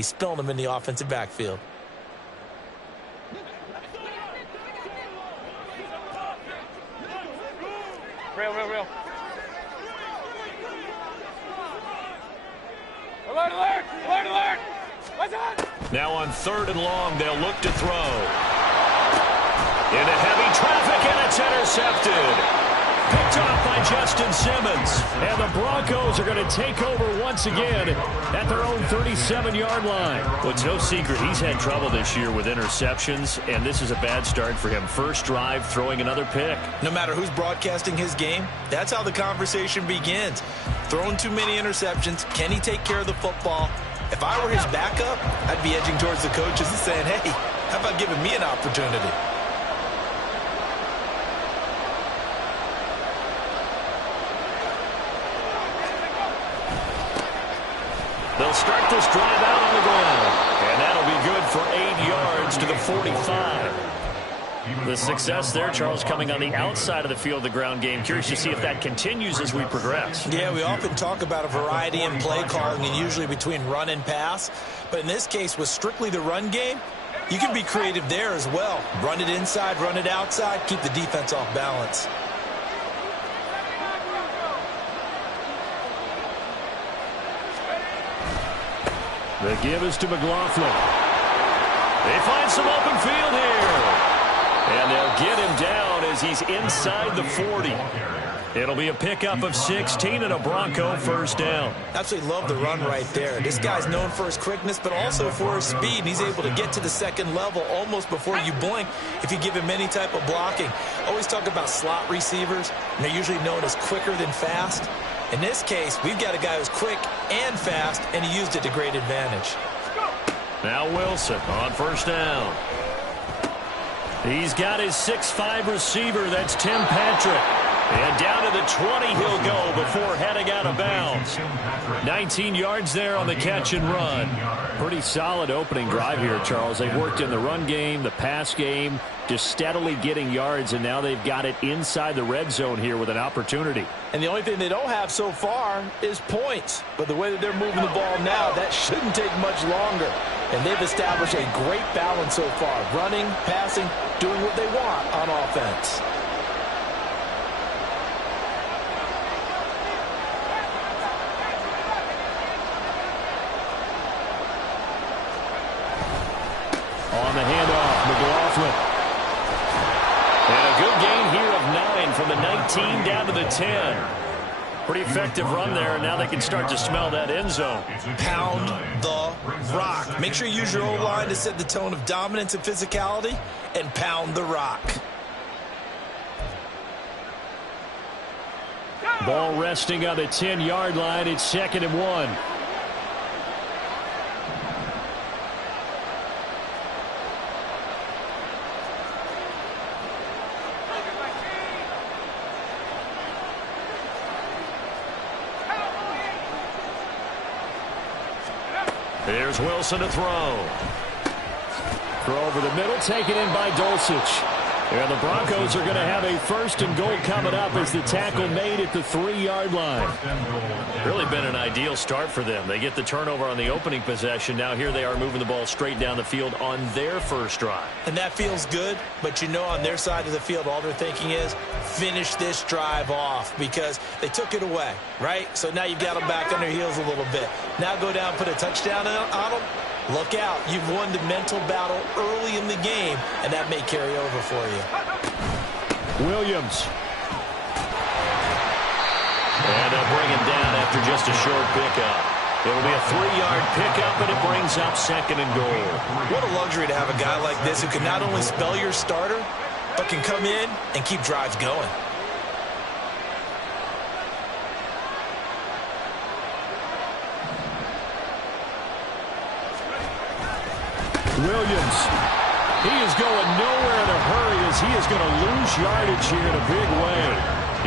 He's spilling them in the offensive backfield. Real. Alert! What's on? Now on 3rd and long, they'll look to throw. Into heavy traffic, and it's intercepted. Picked off by Justin Simmons. And the Broncos are going to take over once again at their own 37-yard line. Well, it's no secret he's had trouble this year with interceptions, and this is a bad start for him. First drive, throwing another pick. No matter who's broadcasting his game, that's how the conversation begins. Throwing too many interceptions. Can he take care of the football? If I were his backup, I'd be edging towards the coaches and saying, hey, how about giving me an opportunity? They'll start this drive out on the ground, and that'll be good for 8 yards to the 45. The success there, Charles, coming on the outside of the field, the ground game. Curious to see if that continues as we progress. Yeah, we often talk about a variety in play calling and usually between run and pass. But in this case, with strictly the run game, you can be creative there as well. Run it inside, run it outside, keep the defense off balance. The give is to McLaughlin. They find some open field here. And they'll get him down as he's inside the 40. It'll be a pickup of 16 and a Bronco first down. Absolutely love the run right there. This guy's known for his quickness, but also for his speed. He's able to get to the second level almost before you blink if you give him any type of blocking. Always talk about slot receivers, and they're usually known as quicker than fast. In this case, we've got a guy who's quick and fast, and he used it to great advantage. Now Wilson on first down. He's got his 6'5" receiver. That's Tim Patrick. And down to the 20 he'll go before heading out of bounds. 19 yards there on the catch and run. Pretty solid opening drive here, Charles. They've worked in the run game, the pass game, just steadily getting yards, and now they've got it inside the red zone here with an opportunity. And the only thing they don't have so far is points. But the way that they're moving the ball now, that shouldn't take much longer. And they've established a great balance so far. Running, passing, doing what they want on offense. On the handoff, McLaughlin. And a good gain here of 9 from the 19 down to the 10. Pretty effective run there, and now they can start to smell that end zone. Pound the rock. Make sure you use your O-line to set the tone of dominance and physicality, and pound the rock. Ball resting on the 10-yard line. It's 2nd and 1. There's Wilson to throw. Throw over the middle, taken in by Dulcich. And the Broncos are going to have a 1st and goal coming up as the tackle made at the 3-yard line. Really been an ideal start for them. They get the turnover on the opening possession. Now here they are moving the ball straight down the field on their first drive. And that feels good, but you know on their side of the field all they're thinking is finish this drive off because they took it away, right? So now you've got them back on their heels a little bit. Now go down, put a touchdown on them. Look out. You've won the mental battle early in the game, and that may carry over for you. Williams. And they'll bring him down after just a short pickup. It'll be a 3-yard pickup, and it brings up 2nd and goal. What a luxury to have a guy like this who can not only spell your starter, but can come in and keep drives going. Williams. He is going nowhere in a hurry as he is going to lose yardage here in a big way.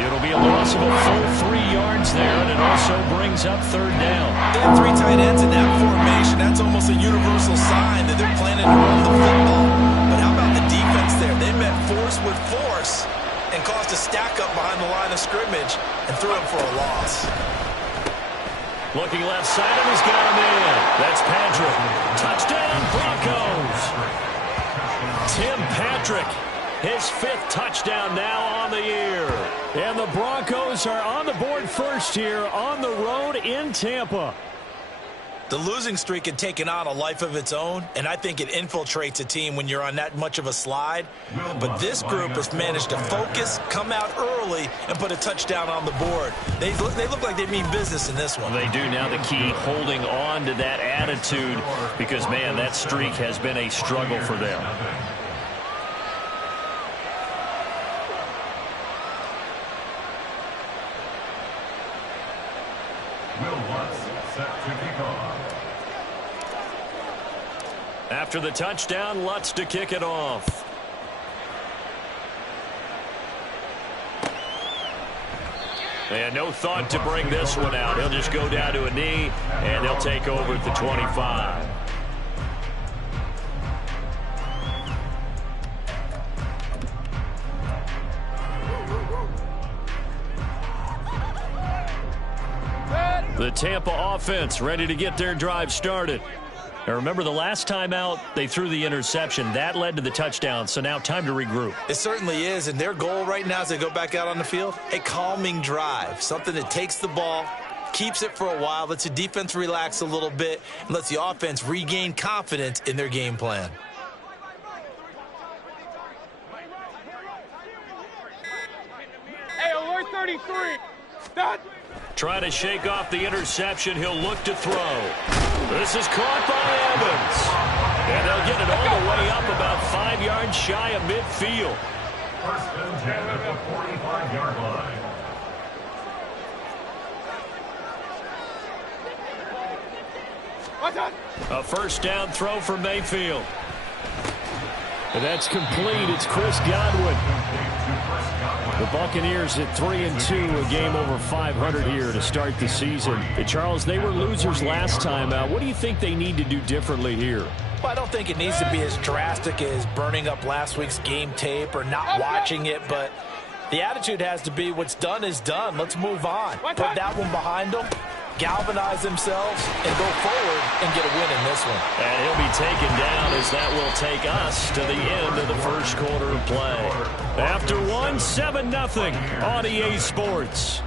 It'll be a loss of a full 3 yards there, and it also brings up 3rd down. They have 3 tight ends in that formation. That's almost a universal sign that they're planning to run the football. But how about the defense there? They met force with force and caused a stack up behind the line of scrimmage and threw him for a loss. Looking left side, and he's got him in. That's Patrick. Patrick. His 5th touchdown now on the year. And the Broncos are on the board first here on the road in Tampa. The losing streak had taken on a life of its own, and I think it infiltrates a team when you're on that much of a slide. But this group has managed to focus, come out early, and put a touchdown on the board. They look like they mean business in this one. They do. Now the key, holding on to that attitude, because, man, that streak has been a struggle for them. After the touchdown, Lutz to kick it off. And no thought to bring this one out. He'll just go down to a knee, and they'll take over at the 25. The Tampa offense ready to get their drive started. Now remember, the last time out, they threw the interception. That led to the touchdown, so now time to regroup. It certainly is, and their goal right now as they go back out on the field, a calming drive, something that takes the ball, keeps it for a while, lets the defense relax a little bit, and lets the offense regain confidence in their game plan. Hey, alert 33. Done. Trying to shake off the interception. He'll look to throw. This is caught by Evans. And they'll get it all the way up about 5 yards shy of midfield. First and 10 at the 45-yard line. What's that? A first down throw for Mayfield. And that's complete. It's Chris Godwin. The Buccaneers at 3-2, a game over 500 here to start the season. Hey, Charles, they were losers last time out. What do you think they need to do differently here? Well, I don't think it needs to be as drastic as burning up last week's game tape or not watching it, but the attitude has to be what's done is done. Let's move on. Put that one behind them, galvanize themselves, and go forward and get a win in this one. And he'll be taken down as that will take us to the end of the first quarter of play. After 7-0 on EA Sports.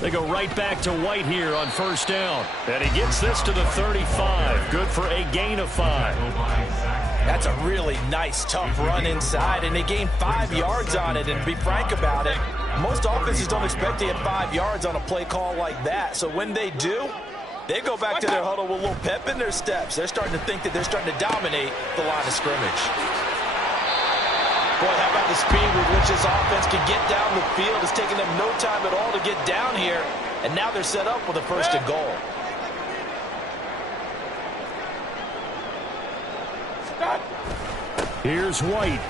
They go right back to White here on first down. And he gets this to the 35. Good for a gain of 5. That's a really nice, tough run inside, and they gained 5 yards on it. And to be frank about it, most offenses don't expect to get 5 yards on a play call like that. So when they do, they go back to their huddle with a little pep in their steps. They're starting to think that they're starting to dominate the line of scrimmage. Boy, how about the speed with which this offense can get down the field? It's taking them no time at all to get down here, and now they're set up with a first and goal. Here's White.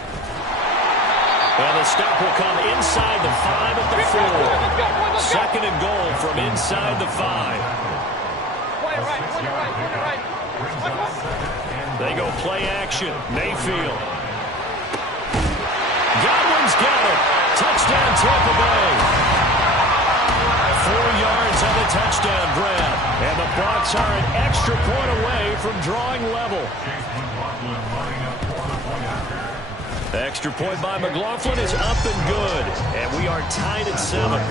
And the stop will come inside the 5 at the 4. Second and goal from inside the 5. They go play action. Mayfield. Godwin's got it. Touchdown, Tampa Bay. 4 yards on the touchdown grab. And the Bucs are an extra point away from drawing level. The extra point by McLaughlin is up and good. And we are tied at 7.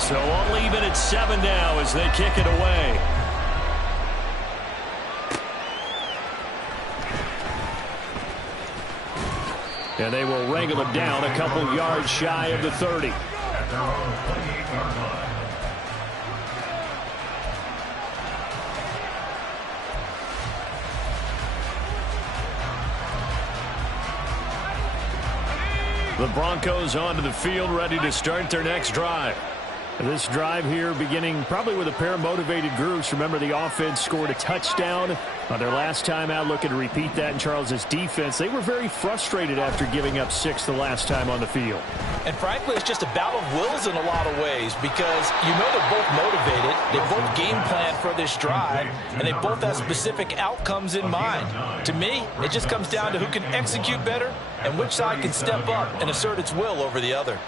So only even at 7 now as they kick it away. And they will wrangle it down a couple yards shy of the 30. The Broncos onto the field, ready to start their next drive. This drive here beginning probably with a pair of motivated groups. Remember, the offense scored a touchdown on their last time out, looking to repeat that in Charles's defense. They were very frustrated after giving up 6 the last time on the field. And frankly, it's just a battle of wills in a lot of ways because you know they're both motivated, they both game plan for this drive, and they both have specific outcomes in mind. To me, it just comes down to who can execute better and which side can step up and assert its will over the other.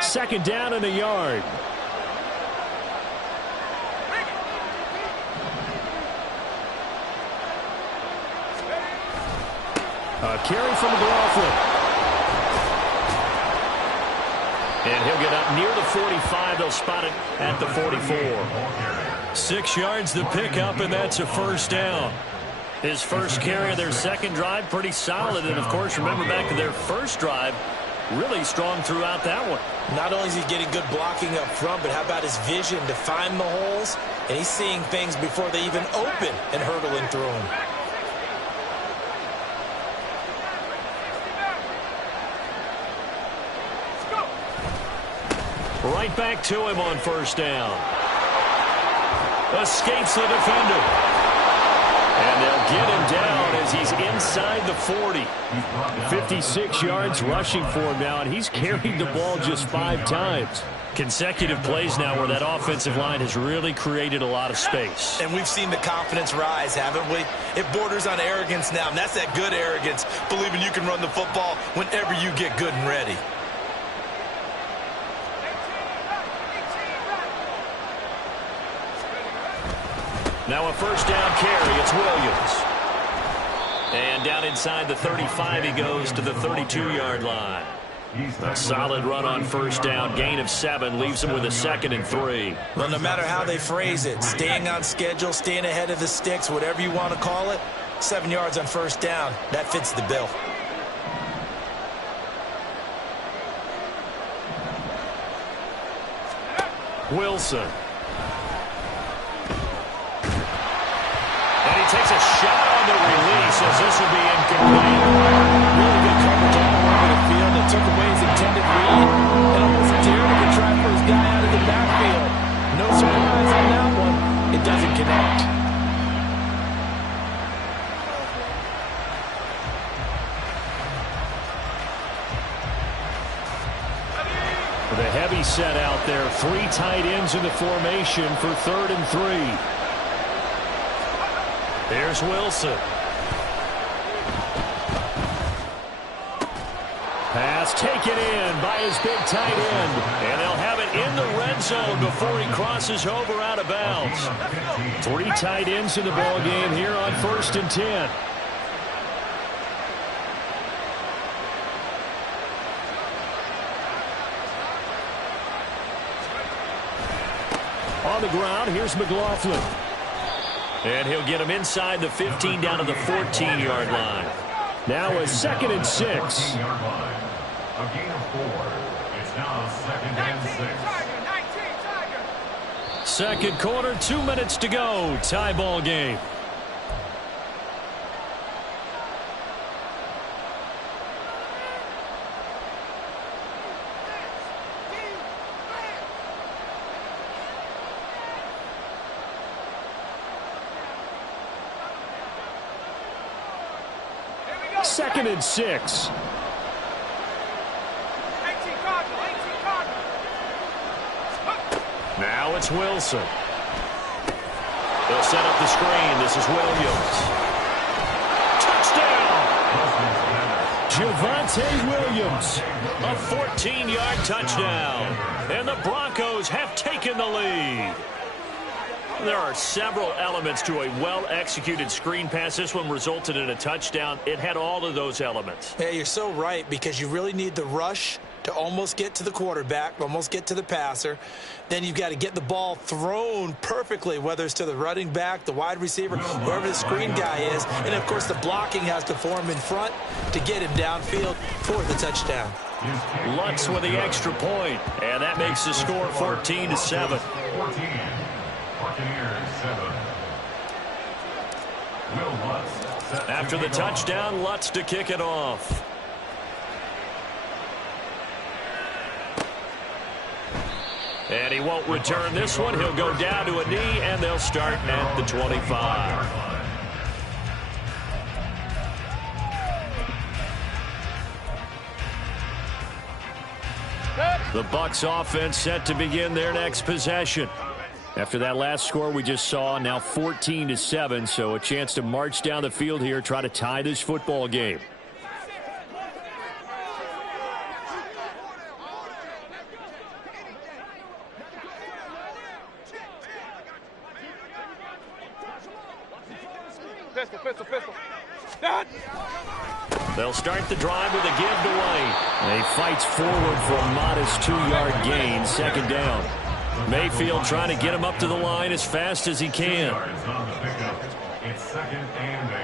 Second down and a yard. A carry from McLaughlin. And he'll get up near the 45. They'll spot it at the 44. 6 yards the pickup, and that's a first down. His first carry of their second drive, pretty solid. And, of course, remember back to their first drive, really strong throughout that one. Not only is he getting good blocking up front, but how about his vision to find the holes? And he's seeing things before they even open and hurdling through them. Right back to him on first down. Escapes the defender. And they'll get him down as he's inside the 40. 56 yards rushing for him now, and he's carried the ball just 5 times. Consecutive plays now where that offensive line has really created a lot of space. And we've seen the confidence rise, haven't we? It borders on arrogance now, and that's that good arrogance, believing you can run the football whenever you get good and ready. Now a first down carry. It's Williams. And down inside the 35 he goes to the 32-yard line. A solid run on first down. Gain of 7 leaves him with a 2nd and 3. Well, no matter how they phrase it, staying on schedule, staying ahead of the sticks, whatever you want to call it, 7 yards on first down, that fits the bill. Wilson. And he takes a shot on the release as this will be incomplete. Really good coverage all over the field that took away his intended read and almost dared him to try for his guy out of the backfield. No surprise on that one. It doesn't connect. The heavy set out there. 3 tight ends in the formation for 3rd and 3. There's Wilson. Pass taken in by his big tight end. And they'll have it in the red zone before he crosses over out of bounds. 3 tight ends in the ball game here on 1st and 10. On the ground, here's McLaughlin. And he'll get him inside the 15 down to the 14-yard line. Now a 2nd and 6. A gain of 4. It's now 2nd and 6. Second quarter, 2 minutes to go. Tie ball game. Second and 6. Now it's Wilson. They'll set up the screen. This is Williams. Touchdown! Javonte Williams. A 14-yard touchdown. And the Broncos have taken the lead. There are several elements to a well-executed screen pass. This one resulted in a touchdown. It had all of those elements. Yeah, you're so right, because you really need the rush to almost get to the quarterback, almost get to the passer. Then you've got to get the ball thrown perfectly, whether it's to the running back, the wide receiver, wherever the screen guy is. And, of course, the blocking has to form in front to get him downfield for the touchdown. Lutz with the extra point, and that makes the score 14-7. 14. Buccaneers 7. Will Lutz set After the touchdown, Lutz to kick it off. And he won't return this one. He'll go down to a knee, and they'll start at the 25. The Bucs offense set to begin their next possession. After that last score we just saw, now 14-7, so a chance to march down the field here, try to tie this football game. Pistol. Dad! They'll start the drive with a give to White. He fights forward for a modest 2-yard gain, second down. Mayfield trying to get him up to the line as fast as he can. On the pickup. It's second and 8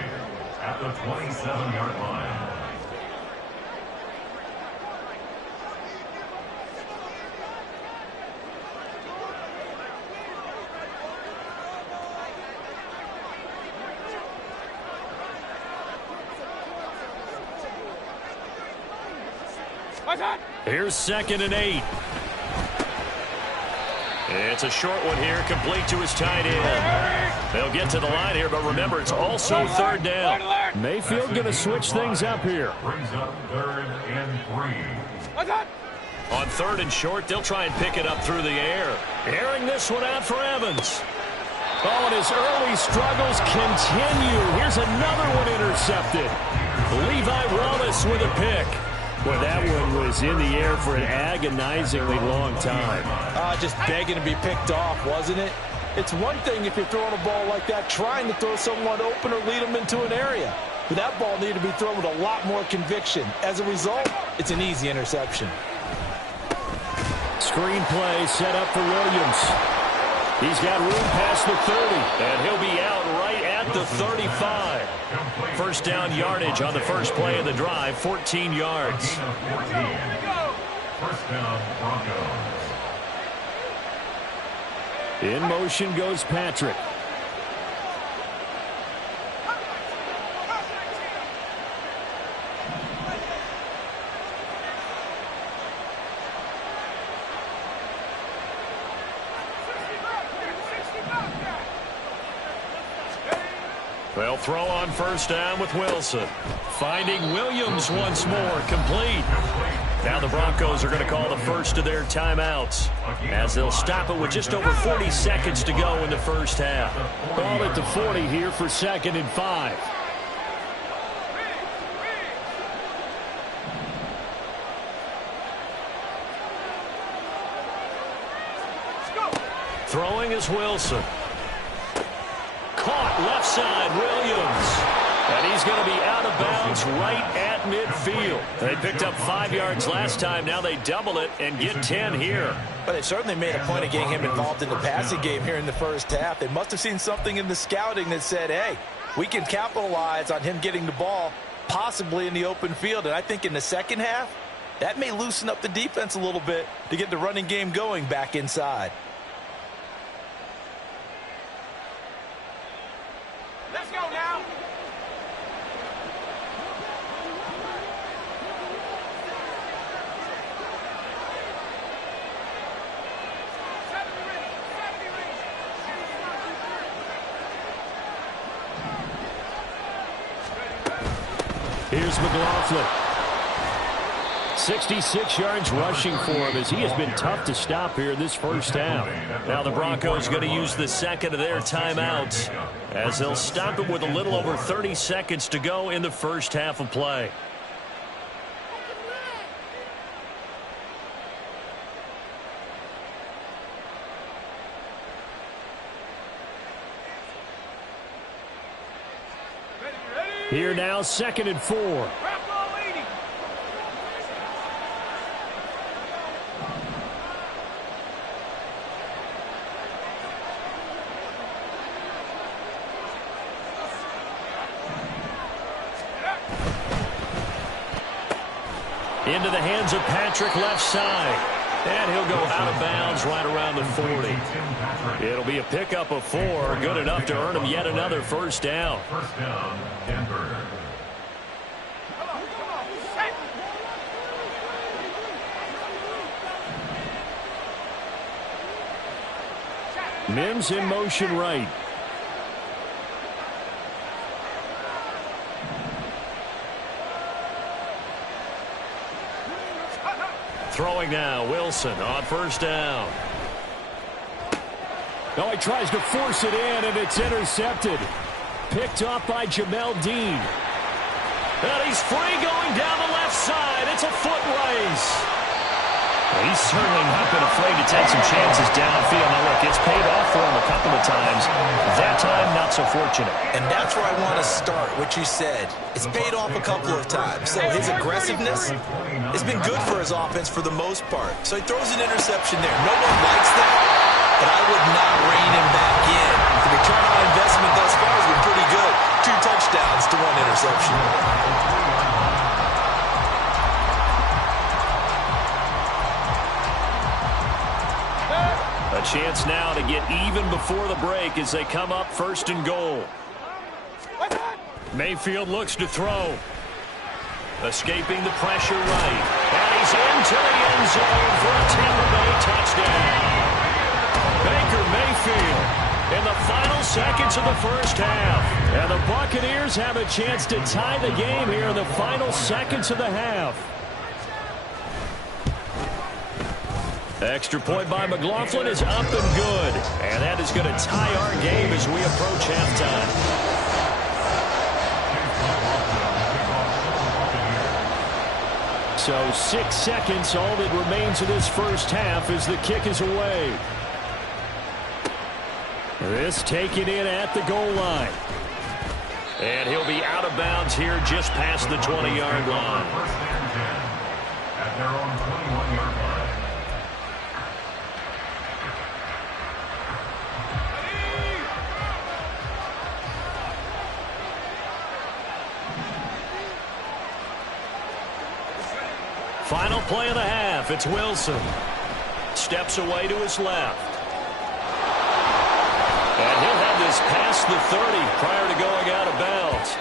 at the 27-yard line. Here's second and 8. It's a short one here, complete to his tight end. They'll get to the line here, but remember, it's also third down. Mayfield going to switch things up here. Brings up third and 3. On third and short, they'll try and pick it up through the air. Airing this one out for Evans. Oh, and his early struggles continue. Here's another one intercepted. Levi Wallace with a pick. Well, that one was in the air for an agonizingly long time. Just begging to be picked off, wasn't it? It's one thing if you're throwing a ball like that, trying to throw someone open or lead them into an area. But that ball needed to be thrown with a lot more conviction. As a result, it's an easy interception. Screen play set up for Williams. He's got room past the 30, and he'll be out right at the 35. First down yardage on the first play of the drive, 14 yards. First down, Broncos. In motion goes Patrick. They'll throw on first down with Wilson. Finding Williams once more, complete. Now the Broncos are going to call the first of their timeouts as they'll stop it with just over 40 seconds to go in the first half. Ball at the 40 here for second and 5. Throwing is Wilson. Caught left side, Williams. And he's going to be out of bounds right at midfield. They picked up 5 yards last time. Now they double it and get 10 here. But they certainly made a point of getting him involved in the passing game here in the first half. They must have seen something in the scouting that said, hey, we can capitalize on him getting the ball possibly in the open field. And I think in the second half, that may loosen up the defense a little bit to get the running game going back inside. Let's go now. Here's McLaughlin. 66 yards rushing for him as he has been tough to stop here in this first half. Now the Broncos going to use the second of their timeouts as they'll stop it with a little over 30 seconds to go in the first half of play. Here now, second and 4. Into the hands of Patrick, left side. And he'll go out of bounds right around the 40. It'll be a pickup of 4, good enough to earn him yet another first down. First down, Denver. Mims in motion right. Throwing now, Wilson on first down. Oh, he tries to force it in, and it's intercepted. Picked off by Jamel Dean. And he's free going down the left side. It's a foot race. He's certainly not been afraid to take some chances downfield. Now, look, it's paid off for him a couple of times. That time, not so fortunate. And that's where I want to start, what you said. It's paid off a couple of times. So his aggressiveness has been good for his offense for the most part. So he throws an interception there. No one likes that, but I would not rein him back in. The return on investment thus far has been pretty good. 2 touchdowns to 1 interception. A chance now to get even before the break as they come up 1st and goal. Mayfield looks to throw. Escaping the pressure right. And he's into the end zone for a Tampa Bay touchdown. Baker Mayfield in the final seconds of the first half. And the Buccaneers have a chance to tie the game here in the final seconds of the half. Extra point by McLaughlin is up and good. And that is going to tie our game as we approach halftime. So 6 seconds, all that remains of this first half as the kick is away. This taken in at the goal line. And he'll be out of bounds here just past the 20-yard line. At their own 21-yard line. Final play of the half. It's Wilson. Steps away to his left. And he'll have this past the 30 prior to going out of bounds.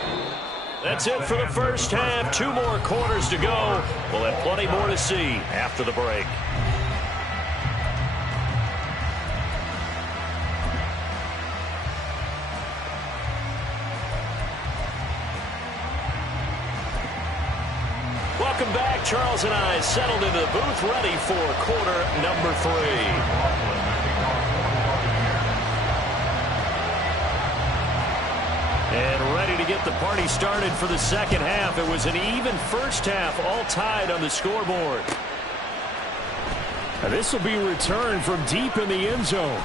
That's it for the first half. 2 more quarters to go. We'll have plenty more to see after the break. Welcome back. Charles and I settled into the booth, ready for quarter number 3. And ready to get the party started for the second half. It was an even first half, all tied on the scoreboard. And this will be returned from deep in the end zone.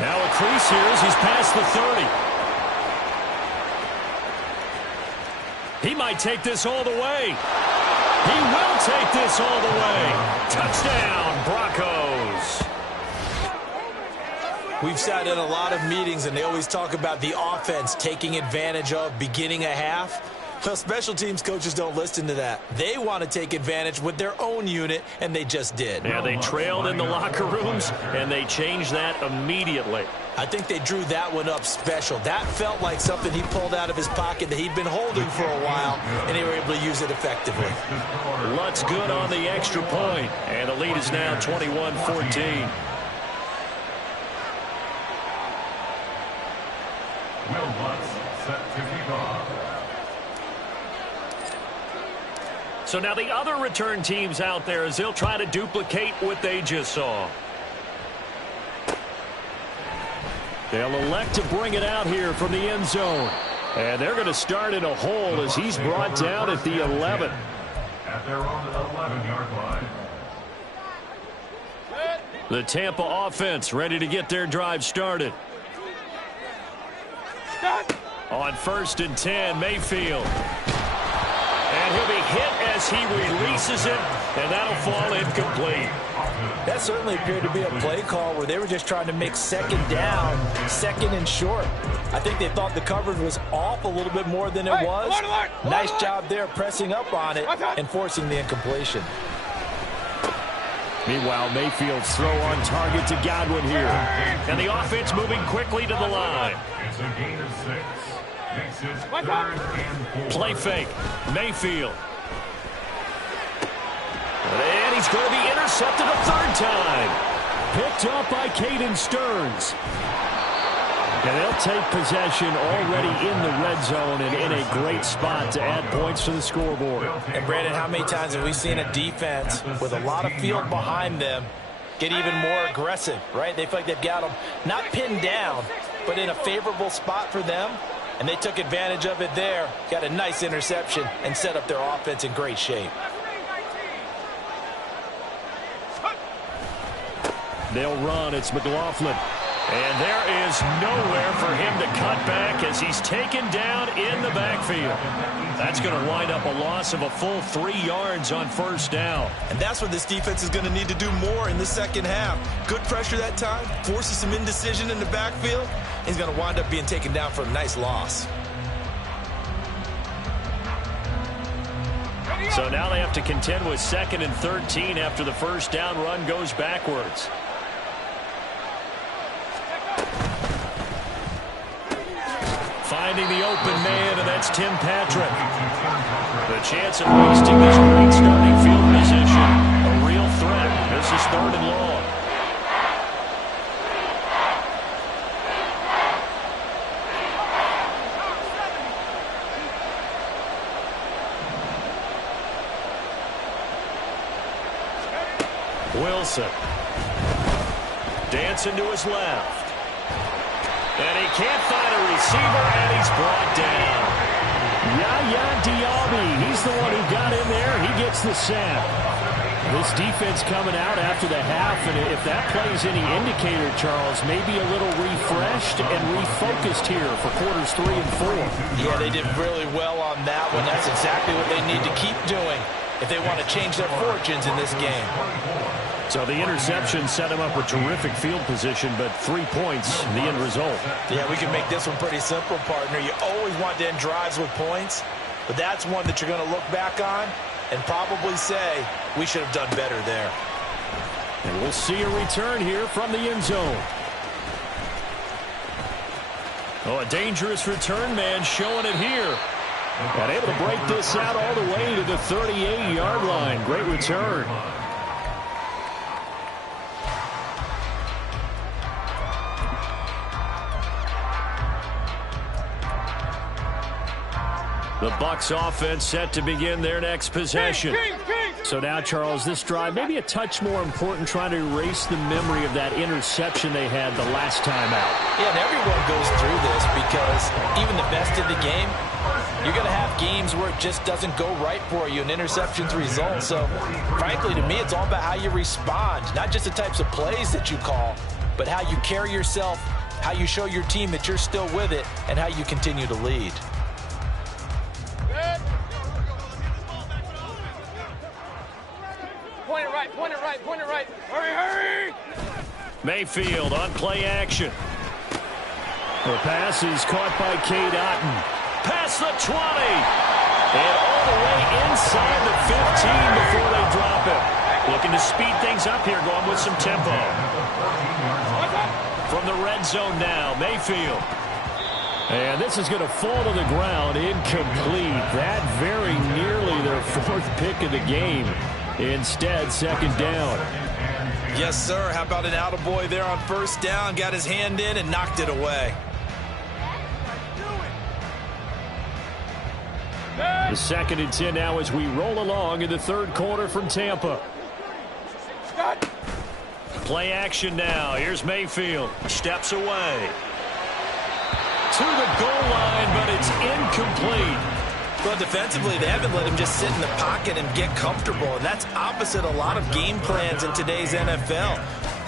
Now a crease here as he's past the 30. He might take this all the way. He will take this all the way. Touchdown, Broncos. We've sat in a lot of meetings, and they always talk about the offense taking advantage of beginning a half. Well, special teams coaches don't listen to that. They want to take advantage with their own unit, and they just did. Yeah, they trailed in the locker rooms, and they changed that immediately. I think they drew that one up special. That felt like something he pulled out of his pocket that he'd been holding for a while, and they were able to use it effectively. Lutz good on the extra point, and the lead is now 21-14. Will Lutz set to kick off. So now the other return teams out there as they'll try to duplicate what they just saw. They'll elect to bring it out here from the end zone. And they're going to start in a hole as he's brought down at the 11. At their own 11-yard line. The Tampa offense ready to get their drive started. On 1st and 10, Mayfield. And he'll be hit as he releases it, and that'll fall incomplete. That certainly appeared to be a play call where they were just trying to make second down, second and short. I think they thought the coverage was off a little bit more than it was. Nice job there pressing up on it and forcing the incompletion. Meanwhile, Mayfield's throw on target to Godwin here. And the offense moving quickly to the line. It's a gain of 6. Makes it 3rd and 4. Play fake. Mayfield. And he's going to be intercepted a third time. Picked up by Caden Stearns. And they'll take possession already in the red zone and in a great spot to add points to the scoreboard. And Brandon, how many times have we seen a defense with a lot of field behind them get even more aggressive, right? They feel like they've got them not pinned down, but in a favorable spot for them. And they took advantage of it there, got a nice interception, and set up their offense in great shape. They'll run. It's McLaughlin. And there is nowhere for him to cut back as he's taken down in the backfield. That's going to wind up a loss of a full 3 yards on first down. And that's what this defense is going to need to do more in the second half. Good pressure that time, forces some indecision in the backfield. He's going to wind up being taken down for a nice loss. So now they have to contend with 2nd and 13 after the first down run goes backwards. Finding the open man, and that's Tim Patrick. The chance of wasting this great starting field position. A real threat. This is 3rd and long. Wilson. Dancing to his left. And he can't find a receiver, and he's brought down. Yaya Diaby, he's the one who got in there. He gets the sack. This defense coming out after the half, and if that plays any indicator, Charles, maybe a little refreshed and refocused here for quarters 3 and 4. Yeah, they did really well on that one. That's exactly what they need to keep doing if they want to change their fortunes in this game. So the interception set him up a terrific field position, but 3 points, the end result. Yeah, we can make this one pretty simple, partner. You always want to end drives with points, but that's one that you're going to look back on and probably say, we should have done better there. And we'll see a return here from the end zone. Oh, a dangerous return man showing it here. And able to break this out all the way to the 38-yard line. Great return. The Bucs offense set to begin their next possession. So now, Charles, this drive maybe a touch more important, trying to erase the memory of that interception they had the last time out. Yeah, and everyone goes through this because even the best in the game, you're going to have games where it just doesn't go right for you, and interceptions result. So, frankly, to me, it's all about how you respond, not just the types of plays that you call, but how you carry yourself, how you show your team that you're still with it, and how you continue to lead. Point it right. Hurry! Mayfield on play action. The pass is caught by Cade Otton. Past the 20. And all the way inside the 15 before they drop him. Looking to speed things up here, going with some tempo. From the red zone now, Mayfield. And this is going to fall to the ground, incomplete. That very nearly their 4th pick of the game. Instead, 2nd down. Yes, sir. How about an attaboy there on first down? Got his hand in and knocked it away. The 2nd and 10 now as we roll along in the 3rd quarter from Tampa. Play action now. Here's Mayfield. Steps away. To the goal line, but it's incomplete. Well, defensively, they haven't let him just sit in the pocket and get comfortable, and that's opposite a lot of game plans in today's NFL.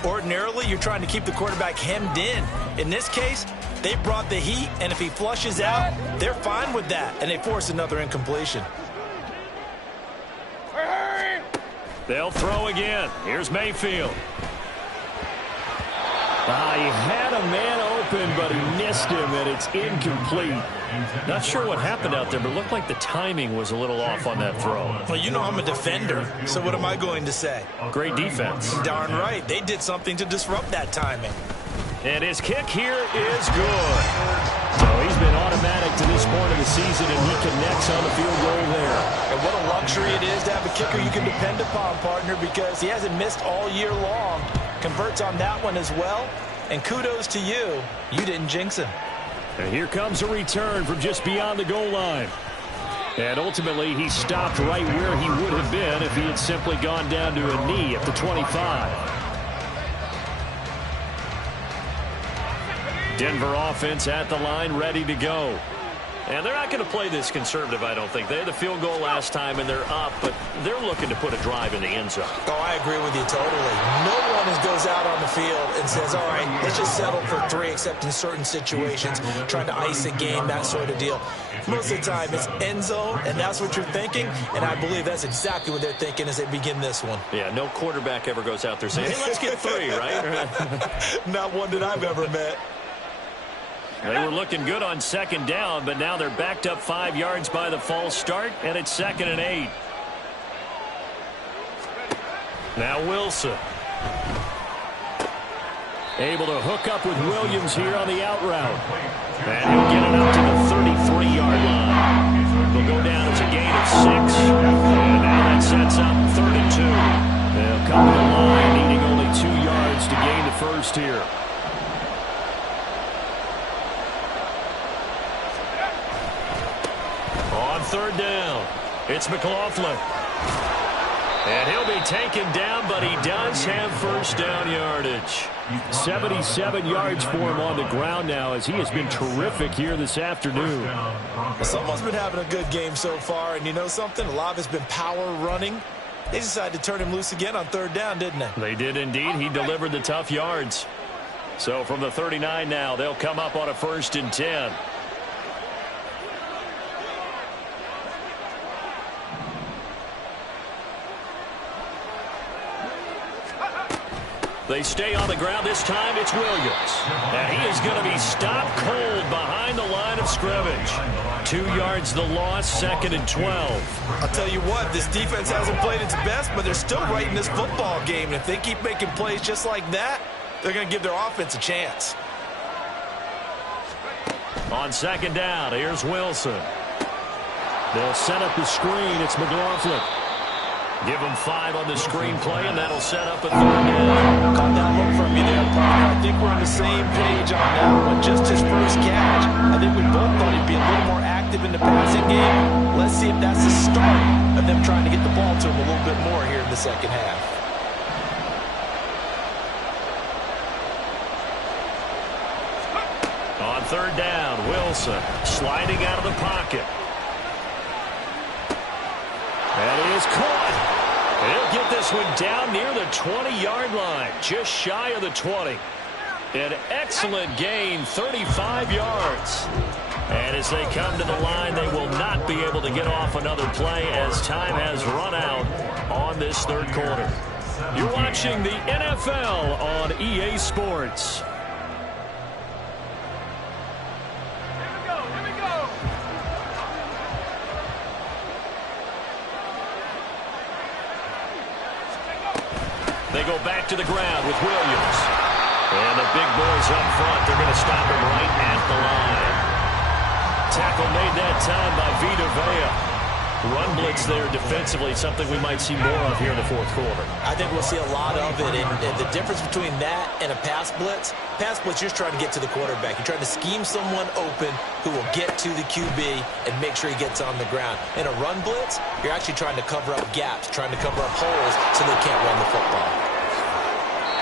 Ordinarily, you're trying to keep the quarterback hemmed in. In this case, they brought the heat, and if he flushes out, they're fine with that, and they force another incompletion. They'll throw again. Here's Mayfield. He had a man open, but he missed him, and it's incomplete. Not sure what happened out there, but it looked like the timing was a little off on that throw. Well, you know I'm a defender, so what am I going to say? Great defense. Darn right. They did something to disrupt that timing. And his kick here is good. So he's been automatic to this point of the season, and he connects on the field goal there. And what a luxury it is to have a kicker you can depend upon, partner, because he hasn't missed all year long. Converts on that one as well. And kudos to you. You didn't jinx him. And here comes a return from just beyond the goal line. And ultimately, he stopped right where he would have been if he had simply gone down to a knee at the 25. Denver offense at the line, ready to go. And they're not going to play this conservative, I don't think. They had the field goal last time, and they're up, but they're looking to put a drive in the end zone. Oh, I agree with you totally. No one goes out on the field and says, all right, let's just settle for 3, except in certain situations, trying to ice a game, that sort of deal. Most of the time, it's end zone, and that's what you're thinking, and I believe that's exactly what they're thinking as they begin this one. Yeah, no quarterback ever goes out there saying, hey, let's get 3, right? Not one that I've ever met. They were looking good on second down, but now they're backed up 5 yards by the false start, and it's 2nd and 8. Now Wilson. Able to hook up with Williams here on the out route. And he'll get it up to the 33-yard line. They'll go down as a gain of 6. And now that sets up 3rd and 2. They'll come to the line, needing only 2 yards to gain the first here. On 3rd down, it's McLaughlin. And he'll be taken down, but he does have first down yardage. 77 yards for him on the ground now, as he has been terrific here this afternoon. Well, someone's been having a good game so far, and you know something? A lot of it's been power running. They decided to turn him loose again on 3rd down, didn't they? They did indeed. He delivered the tough yards. So from the 39 now, they'll come up on a 1st and 10. They stay on the ground. This time it's Williams. And he is going to be stopped cold behind the line of scrimmage. 2 yards the loss, 2nd and 12. I'll tell you what, this defense hasn't played its best, but they're still right in this football game. And if they keep making plays just like that, they're going to give their offense a chance. On 2nd down, here's Wilson. They'll set up the screen. It's McLaughlin. Give him 5 on the screenplay, and that'll set up a 3rd down. Caught that look from you there, partner. I think we're on the same page on that one. Just his first catch. I think we both thought he'd be a little more active in the passing game. Let's see if that's the start of them trying to get the ball to him a little bit more here in the second half. On 3rd down, Wilson sliding out of the pocket. And he is caught. He'll get this one down near the 20-yard line, just shy of the 20. An excellent gain, 35 yards. And as they come to the line, they will not be able to get off another play as time has run out on this 3rd quarter. You're watching the NFL on EA Sports. They go back to the ground with Williams. And the big boys up front, they're going to stop him right at the line. Tackle made that time by Vita Vea. Run blitz there defensively, something we might see more of here in the 4th quarter. I think we'll see a lot of it. And the difference between that and a pass blitz, you're trying to get to the quarterback. You're trying to scheme someone open who will get to the QB and make sure he gets on the ground. In a run blitz, you're actually trying to cover up gaps, trying to cover up holes so they can't run the football.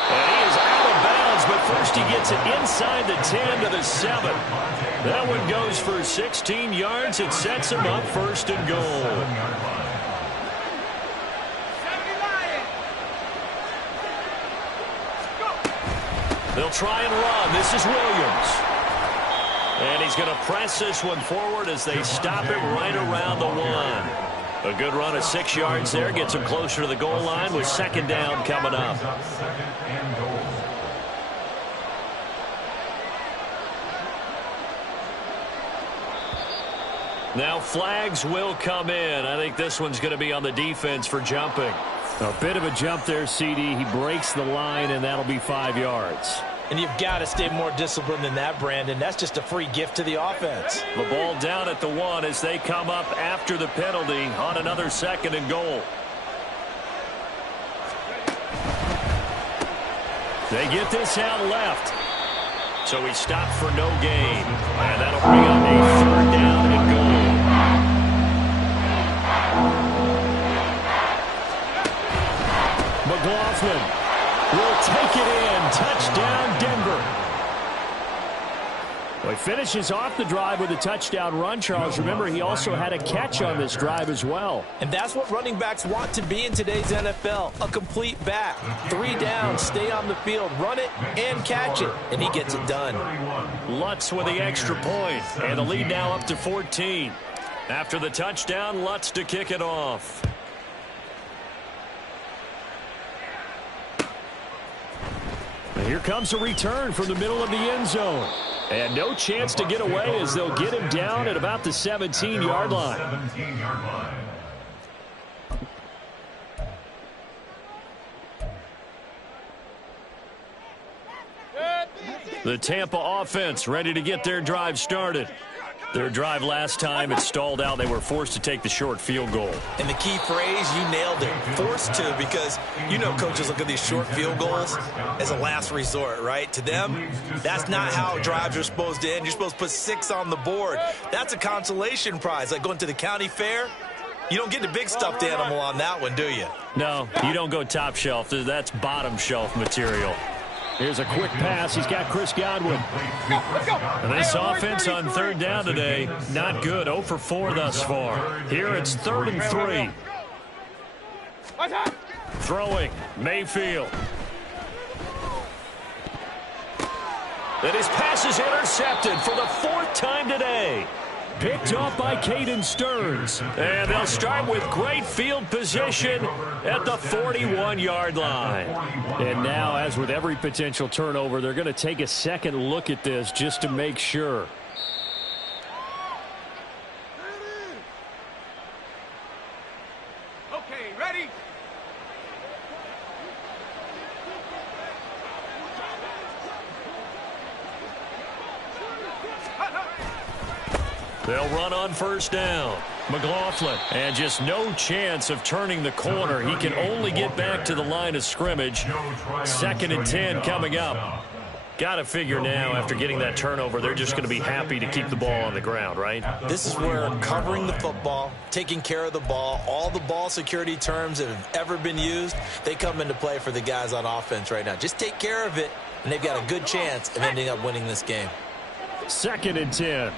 And he is out of bounds, but first he gets it inside the 10 to the 7. That one goes for 16 yards. It sets him up 1st and goal. They'll try and run. This is Williams. And he's going to press this one forward as they stop it right around the 1. A good run of 6 yards there. Gets him closer to the goal line with 2nd down coming up. Now flags will come in. I think this one's going to be on the defense for jumping. A bit of a jump there, CD. He breaks the line, and that'll be 5 yards. And you've got to stay more disciplined than that, Brandon. That's just a free gift to the offense. The ball down at the 1 as they come up after the penalty on another 2nd and goal. They get this out left. So he stopped for no gain. And that'll bring up a 3rd down and goal. McLaughlin will take it in. Touchdown, Denver. Well, he finishes off the drive with a touchdown run, Charles. Remember, he also had a catch on this drive as well. And that's what running backs want to be in today's NFL, a complete back. 3 down, stay on the field, run it, and catch it. And he gets it done. Lutz with the extra point, and the lead now up to 14. After the touchdown, Lutz to kick it off. And here comes a return from the middle of the end zone. And no chance to get away as they'll get him down at about the 17-yard line. 17-yard line. The Tampa offense ready to get their drive started. Their drive last time, it stalled out. They were forced to take the short field goal. And the key phrase, you nailed it, forced to, because you know coaches look at these short field goals as a last resort, right? To them, that's not how drives are supposed to end. You're supposed to put 6 on the board. That's a consolation prize, like going to the county fair. You don't get the big stuffed animal on that one, do you? No, you don't go top shelf. That's bottom shelf material. Here's a quick pass. He's got Chris Godwin. And this offense on 3rd down today, not good. 0 for 4 thus far. Here it's 3rd and 3. Throwing, Mayfield. And his pass is intercepted for the 4th time today. Picked off by Caden Stearns. And they'll start with great field position at the 41-yard line. And now, as with every potential turnover, they're going to take a second look at this just to make sure. Okay, ready? They'll run on 1st down. McLaughlin, and just no chance of turning the corner. He can only get back to the line of scrimmage. 2nd and 10 coming up. Got to figure now, after getting that turnover, they're just going to be happy to keep the ball on the ground, right? This is where covering the football, taking care of the ball, all the ball security terms that have ever been used, they come into play for the guys on offense right now. Just take care of it, and they've got a good chance of ending up winning this game. 2nd and 10.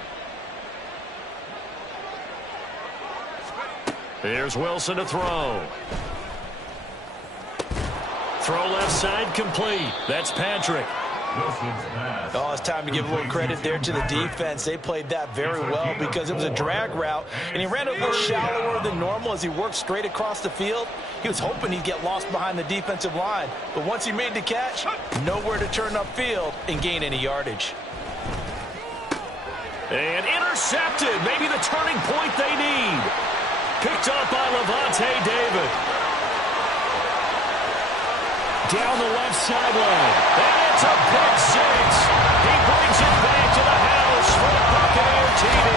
Here's Wilson to throw. Throw left side complete. That's Patrick. Oh, it's time to give a little credit there to the defense. They played that very well because it was a drag route, and he ran it a little shallower than normal as he worked straight across the field. He was hoping he'd get lost behind the defensive line, but once he made the catch, nowhere to turn upfield and gain any yardage. And intercepted. Maybe the turning point they need. Picked up by Levante David. Down the left sideline. And it's a pick 6. He brings it back to the house for a Buccaneer TD.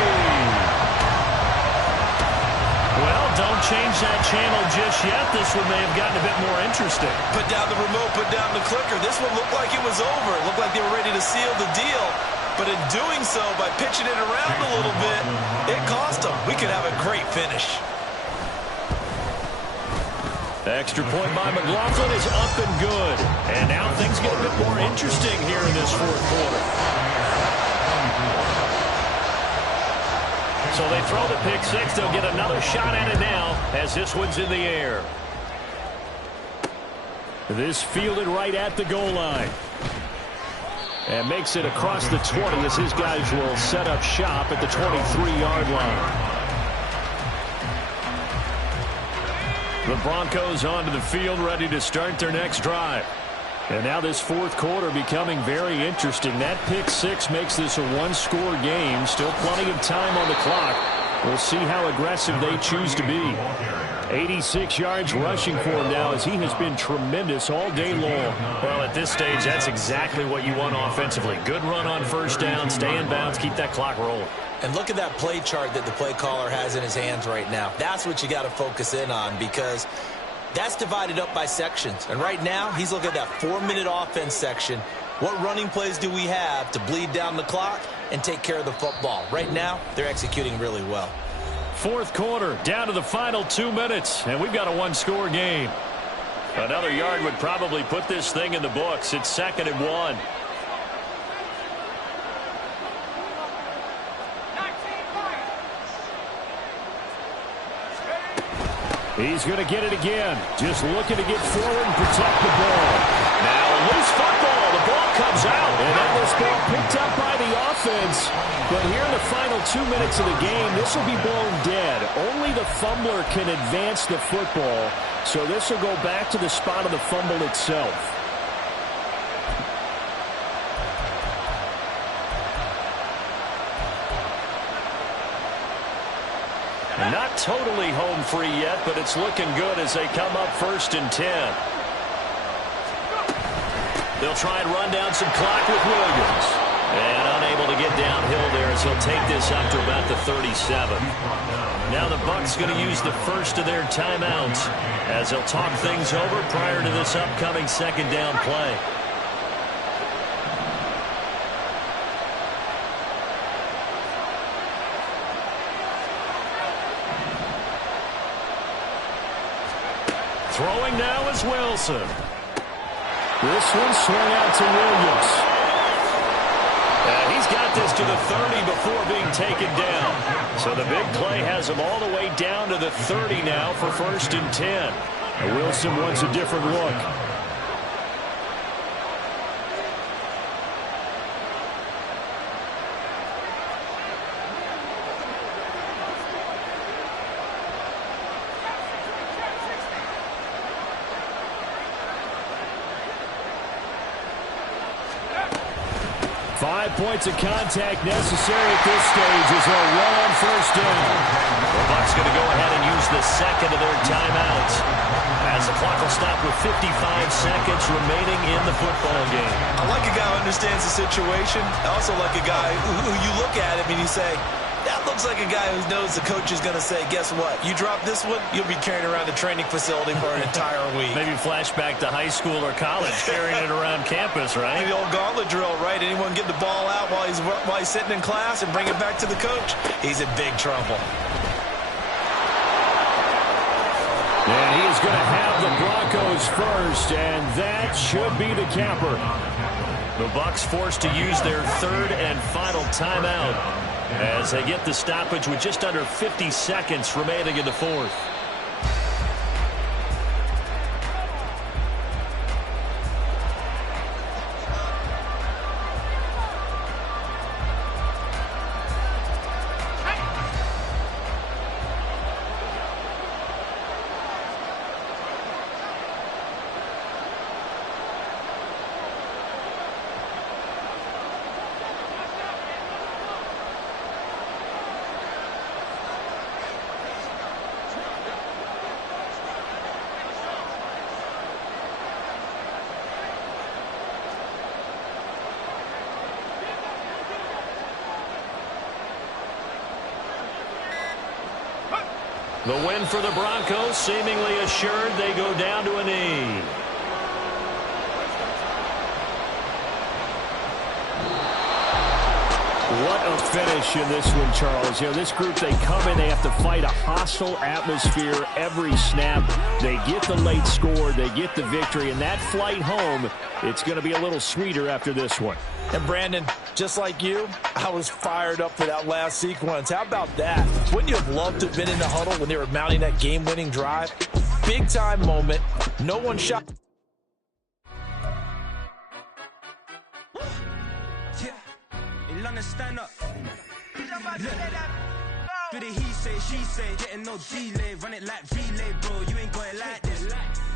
Well, don't change that channel just yet. This one may have gotten a bit more interesting. Put down the remote, put down the clicker. This one looked like it was over. It looked like they were ready to seal the deal. But in doing so, by pitching it around a little bit, it cost them. We could have a great finish. Extra point by McLaughlin is up and good. And now things get a bit more interesting here in this 4th quarter. So they throw the pick 6. They'll get another shot at it now as this one's in the air. This fielded right at the goal line. And makes it across the 20 as his guys will set up shop at the 23-yard line. The Broncos onto the field ready to start their next drive. And now this 4th quarter becoming very interesting. That pick 6 makes this a 1-score game. Still plenty of time on the clock. We'll see how aggressive they choose to be. 86 yards rushing for him now as he has been tremendous all day long. Well, at this stage, that's exactly what you want offensively. Good run on first down, stay in bounds, keep that clock rolling. And look at that play chart that the play caller has in his hands right now. That's what you got to focus in on because that's divided up by sections. And right now, he's looking at that 4-minute offense section. What running plays do we have to bleed down the clock and take care of the football? Right now, they're executing really well. Fourth quarter, down to the final 2 minutes, and we've got a one-score game. Another yard would probably put this thing in the books. It's 2nd and 1. He's going to get it again. Just looking to get forward and protect the ball. Now a loose football. The ball comes out. And then this ball picked up by the offense. But here in the final 2 minutes of the game, this will be blown dead. Only the fumbler can advance the football. So this will go back to the spot of the fumble itself. Not totally home free yet, but it's looking good as they come up 1st and 10. They'll try and run down some clock with Williams. And unable to get downhill there as he'll take this up to about the 37. Now the Bucs going to use the first of their timeouts as they'll talk things over prior to this upcoming 2nd down play. Throwing now is Wilson. This one swung out to Williams. And he's got this to the 30 before being taken down. So the big play has him all the way down to the 30 now for 1st and 10. And Wilson wants a different look. Points of contact necessary at this stage as they'll run on 1st down. The Bucs going to go ahead and use the 2nd of their timeouts as the clock will stop with 55 seconds remaining in the football game. I like a guy who understands the situation. I also like a guy who you look at him and you say, that looks like a guy who knows the coach is going to say, guess what? You drop this one, you'll be carrying around the training facility for an entire week. Maybe flashback to high school or college, carrying it around campus, right? The old gauntlet drill, right? Anyone get the ball out while he's sitting in class and bring it back to the coach? He's in big trouble. And he is going to have the Broncos first, and that should be the capper. The Bucs forced to use their 3rd and final timeout as they get the stoppage with just under 50 seconds remaining in the 4th. The win for the Broncos, seemingly assured. They go down to a knee. What a finish in this one, Charles. You know, this group, they come in, they have to fight a hostile atmosphere every snap. They get the late score, they get the victory, and that flight home, it's going to be a little sweeter after this one. And Brandon, just like you, I was fired up for that last sequence. How about that? Wouldn't you have loved to have been in the huddle when they were mounting that game-winning drive? Big-time moment. No one shot. Stand up. Do the he say, she say, getting no delay, run it like relay, bro. You ain't got it like this.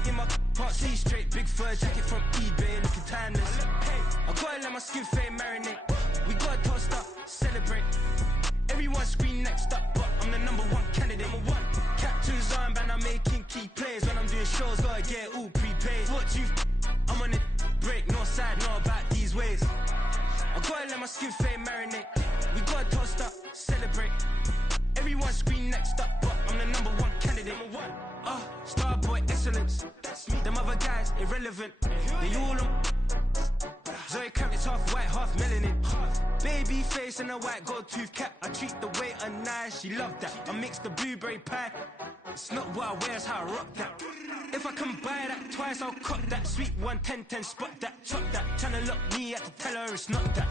In my can't see straight, big fur jacket from eBay, looking timeless. I gotta let my skin fade marinate. We gotta toast up, celebrate. Everyone scream next up, but I'm the skin fade marinate. We got toast up, celebrate. Everyone scream next up, but I'm the number one candidate. Starboy excellence. Them other guys irrelevant. They all on. Zoe Kravitz half white, half melanin. Baby face and a white gold tooth cap. I treat the waiter nice, she loved that. I mix the blueberry pie. It's not what I wear, it's how I rock that. If I can buy that twice, I'll cop that. Sweet 110, spot that, chop that. Tryna lock me, I have to tell her it's not that.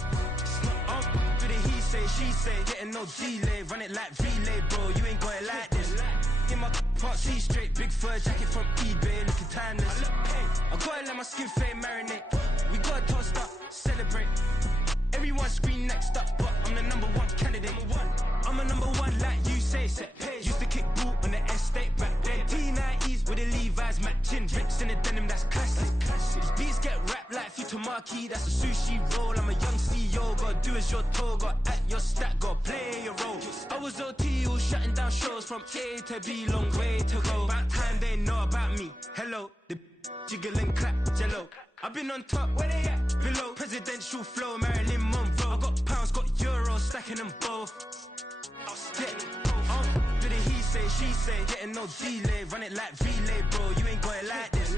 Do the he say, she say, getting no delay. Run it like relay, bro, you ain't got it like this. In my part C straight, big fur jacket from eBay, looking timeless. I gotta let my skin fade marinate. We gotta toast up, celebrate. Everyone scream next up, but I'm the number one candidate. I'm a number one like you say, set page. Used to kick ball on the estate back then. T90s with the Levi's matching. Rips in the denim, that's classic. These beats get wrapped like Futamaki, that's a sushi roll. I'm a young CEO, gotta do as you're told. Gotta act your stat, gotta play your role. I was OT, all shutting down shows from A to B, long way to go. About time they know about me. Hello, the jiggle and clap, jello. I've been on top, where they at? Below, presidential flow, Marilyn Monroe. I got pounds, got euros, stacking them both. Do the he say, she say, getting no delay. Run it like relay, bro, you ain't got it like this.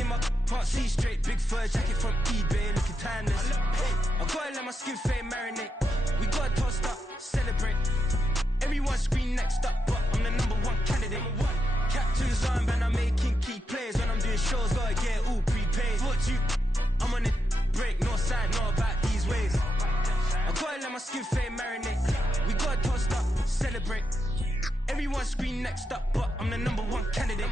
In my part C straight, big fur jacket from eBay, looking timeless. I gotta let my skin fade marinate. We gotta toast up, celebrate. Everyone scream next up, but I'm the number one candidate. Captain's armband, I'm making key plays. When I'm doing shows, gotta get it all prepaid. What you, I'm on it, break, no side, know about these ways. I gotta let my skin fade marinate. We gotta toast up, celebrate. Everyone scream next up, but I'm the number one candidate.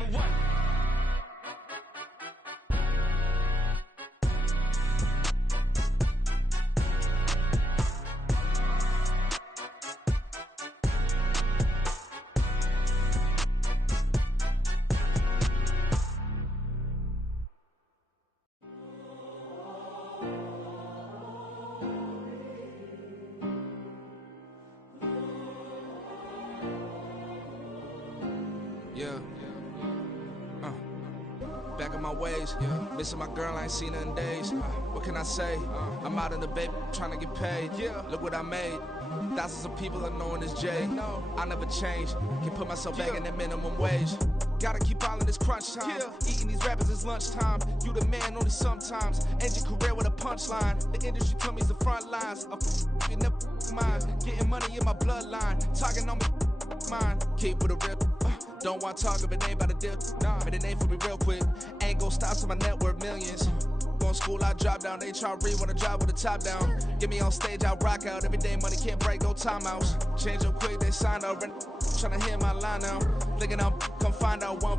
Back in my ways, missing my girl, I ain't seen her in days. What can I say? I'm out in the baby, trying to get paid. Look what I made. Thousands of people are knowing this Jay. I never change. Can put myself back in that minimum wage. Gotta keep all in this crunch time. Eating these rappers is lunchtime. You the man only sometimes. End your career with a punchline. The industry told me the front lines. You never mind. Getting money in my bloodline. Talking on my mind. Keep with a real. Don't want to talk if it ain't about a dip. But it ain't for me real quick. Ain't gon' stop till my net worth millions. Going school, I drop down. They try to read when I drive with the top down. Get me on stage, I rock out. Every day money can't break, no timeouts. Change up quick, they signed up. Tryna hear my line now. Thinking I'm come find out one.